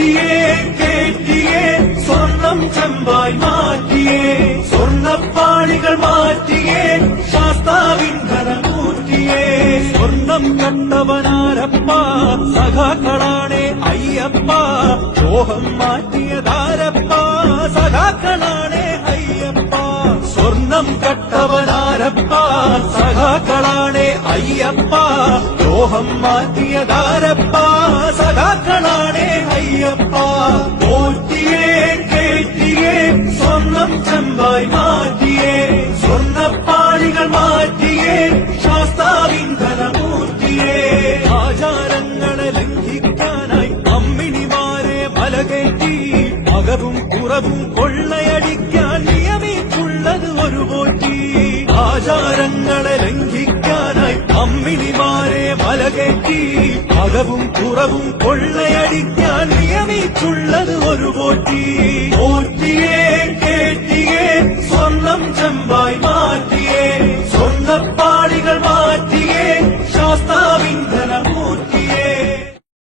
പോറ്റിയേ കേറ്റിയേ സ്വർണം ചെമ്പായി മാറ്റിയേ സ്വർണ്ണപ്പാളികൾ മാറ്റിയേ ശാസ്താവിൻ കരമൂറ്റിയേ സ്വർണം കണ്ടവനാരപ്പ സഖാക്കളാണേ അയ്യപ്പ ദ്രോഹം മാറ്റിയതാരപ്പ സഖാക്കളാണേ അയ്യപ്പ സ്വർണം കട്ടവനാരപ്പ സഖാക്കളാണേ അയ്യപ്പ ദ്രോഹം മാറ്റിയതാരപ്പ സഖാക്കളാണേ അയ്യപ്പ പോറ്റിയേ കേറ്റിയേ സ്വർണം ചെമ്പായി മാറ്റിയേ സ്വർണ്ണപ്പാളികൾ മാറ്റിയേ ശാസ്താവിൻ ധനമൂർത്തിയേ ആചാരങ്ങളെ ലംഘിക്കാനായി അമ്മിണിമാരെ മലകേറ്റി പകവും കുറവും കൊള്ളയടിക്കാൻ നിയമിച്ചുള്ളത് ഒരു പോറ്റി ആചാരങ്ങളെ ലംഘിക്കാനായി അമ്മിണിമാരെ മലകേറ്റി പകവും കുറവും കൊള്ളയടിക്കാൻ നിയമിച്ചുള്ളത് ഒരു പോറ്റി പോറ്റിയേ കേറ്റിയേ സ്വർണം ചെമ്പായി